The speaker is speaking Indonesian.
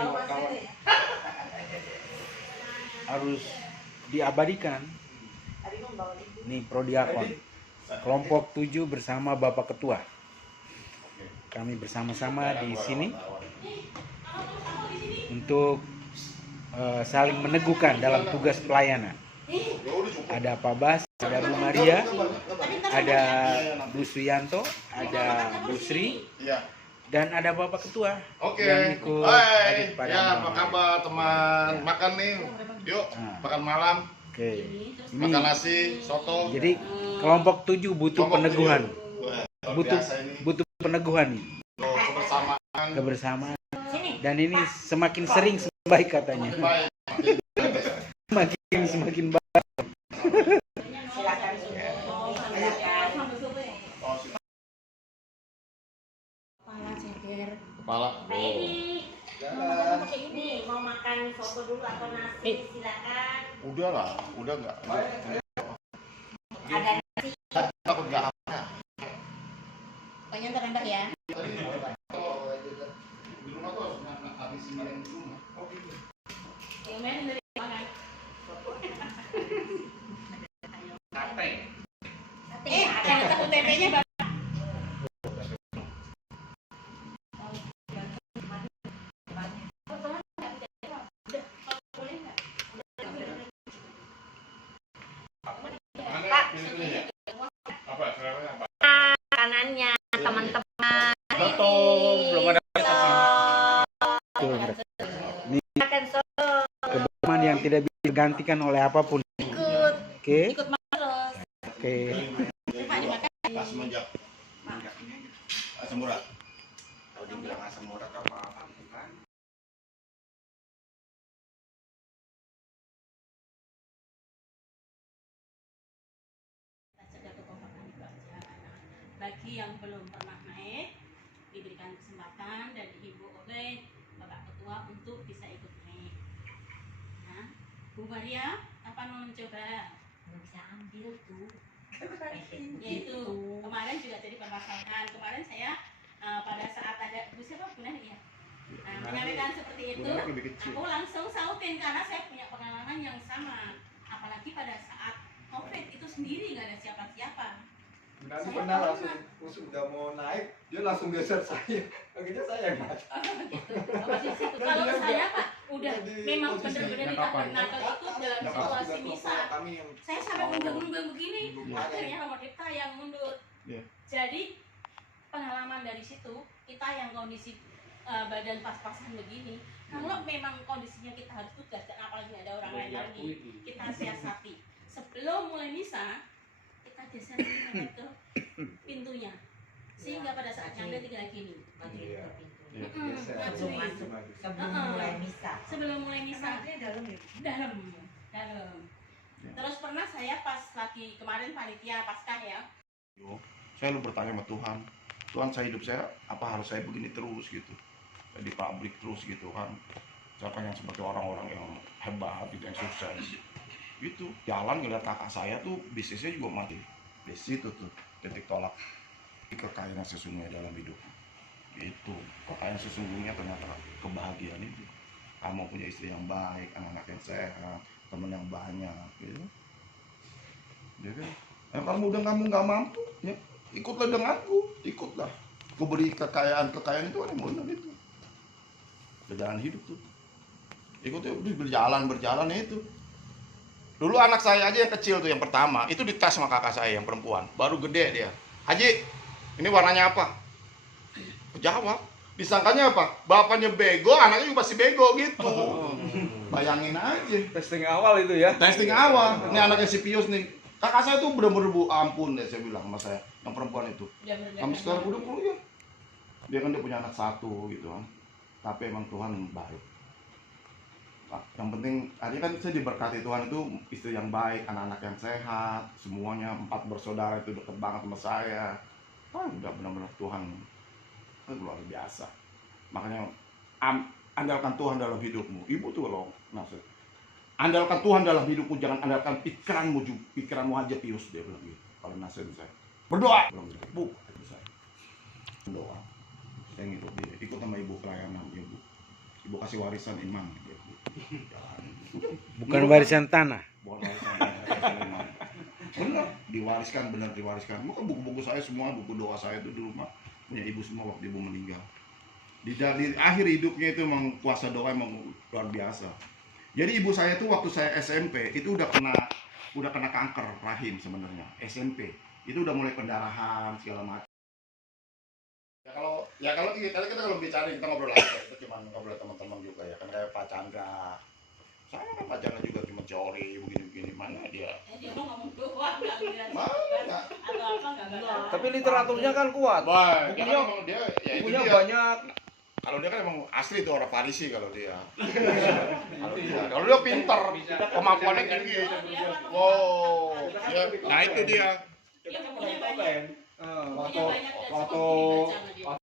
kawan-kawan harus diabadikan. Nih Prodiakon kelompok 7 bersama Bapak Ketua. Kami bersama-sama di sini untuk saling meneguhkan dalam tugas pelayanan. Ada Pak Bas, ada Bu Maria, ada Bu Suyanto, ada Bu Sri, dan ada Bapak Ketua yang ikut hadir pada ya, apa kabar teman? Makan nih, yuk makan malam. Oke. Makan nasi, soto. Jadi kelompok 7 butuh peneguhan. Butuh peneguhan nih. Kebersamaan. Dan ini semakin sering semakin baik katanya. Semakin baik. Silakan. Kepala ceker. Kepala. Mau pakai ini, mau makan soto dulu atau nasi, silakan. Udah lah, udah nggak. Ada nasi. Takut nggak apa? Pokoknya ntar ya. Di rumah tuh harus habisin yang di rumah. Yang main dari mana? Sate. Ada tahu tempenya bang. Makanannya teman-teman. Belum ada. Ini kebersamaan yang tidak bisa digantikan oleh apapun. Oke. Ikut terus. Oke. Asam semenjak ini asam urat. Kalau dibilang asam urat apa-apa kan? Bagi yang belum pernah naik, diberikan kesempatan dan dihimbau oleh Bapak Ketua untuk bisa ikut naik. Nah, Bu Maria, apa mau mencoba? Nggak bisa ambil tuh. Yaitu kemarin juga jadi permasalahan. Kemarin saya pada saat ada Bu siapa Bu Nani ya, menyampaikan seperti itu, aku langsung sautin karena saya punya pengalaman yang sama. Apalagi pada saat COVID itu sendiri nggak ada siapa-siapa. Nanti pernah langsung udah mau naik, dia langsung geser saya. Akhirnya saya yang mati. Kalau saya Pak, udah memang benar-benar di tabernakel itu dalam situasi misa. Saya sampai mundur-mundur begini, akhirnya nomor kita yang mundur. Jadi pengalaman dari situ, kita yang kondisi badan pas-pasan begini, kalau memang kondisinya kita harus tugas dan apalagi ada orang lain lagi, kita siasati. Sebelum mulai misa, kita geser ke pintunya, sehingga pada saat nyampe tinggal gini. Sebelum mulai misa, dalam. Terus pernah saya pas lagi kemarin panitia Paskah ya. Saya lu bertanya sama Tuhan, Tuhan saya hidup saya apa harus saya begini terus gitu, di pabrik terus gitu kan? Saya pengen seperti orang-orang yang hebat gitu, yang sukses gitu. Jalan ngeliat kakak saya tuh bisnisnya juga mati. Di situ tuh titik tolak kekayaan sesungguhnya dalam hidup. Itu kekayaan sesungguhnya ternyata kebahagiaan itu. Kamu punya istri yang baik, anak-anak yang sehat, teman yang banyak, gitu. Jadi, kamu nggak mampu, ya ikutlah denganku, ikutlah. Aku beri kekayaan itu kan yang benar itu. Berjalan hidup tuh. Ikutnya berjalan itu. Dulu anak saya aja yang kecil tuh yang pertama, itu dites sama kakak saya yang perempuan, baru gede dia. Haji, ini warnanya apa? Jawab. Disangkanya apa? Bapaknya bego, anaknya juga pasti bego gitu. Bayangin aja. Testing awal itu ya. Testing awal. Ini anaknya si Pius nih. Kakak saya tuh bener-bener Bu, ampun deh saya bilang sama saya, yang perempuan itu. Sampai sekarang udah kuliah. Dia kan dia punya anak satu gitu kan. Tapi emang Tuhan baik. Yang penting, tadi kan saya diberkati Tuhan itu istri yang baik, anak-anak yang sehat, semuanya 4 bersaudara itu deket banget sama saya. Udah benar-benar Tuhan luar biasa. Makanya andalkan Tuhan dalam hidupmu. Ibu tuh loh, maksud. Andalkan Tuhan dalam hidupmu, jangan andalkan pikiranmu aja, Pius dia bilang gitu. Kalau nasihat saya, berdoa. Bu, saya berdoa. Saya ngikut dia, ikut sama ibu pelayanan ibu. ibu kasih warisan imam gitu. Bukan warisan tanah. Bukan warisan imam. Bener, diwariskan. Maka buku-buku saya semua, buku doa saya itu di rumah punya ibu semua waktu ibu meninggal. Di akhir hidupnya itu memang kuasa doa emang luar biasa. Jadi ibu saya tuh waktu saya SMP itu udah kena kanker rahim sebenarnya. SMP itu udah mulai pendarahan segala macam. Ya kalau kita bicara kita ngobrol aja, itu cuma ngobrol teman-teman juga ya kan, kayak Pak Chandra. Sama kan Pak Chandra juga cuma teori begini-begini, mana dia? Dia mau ngomong doang enggak lihat. Mana? Atau apa enggak. Tapi literaturnya kan kuat. Baik, Bukunya, dia ya itu bukunya dia. banyak. Kalau dia kan emang asli tuh orang Farisi kalau dia. Kalau dia pintar, kemampuannya tinggi. Wow, dia, nah itu dia. Dia punya banyak. waktu Punya banyak dan waktu semua dibaca sama dia.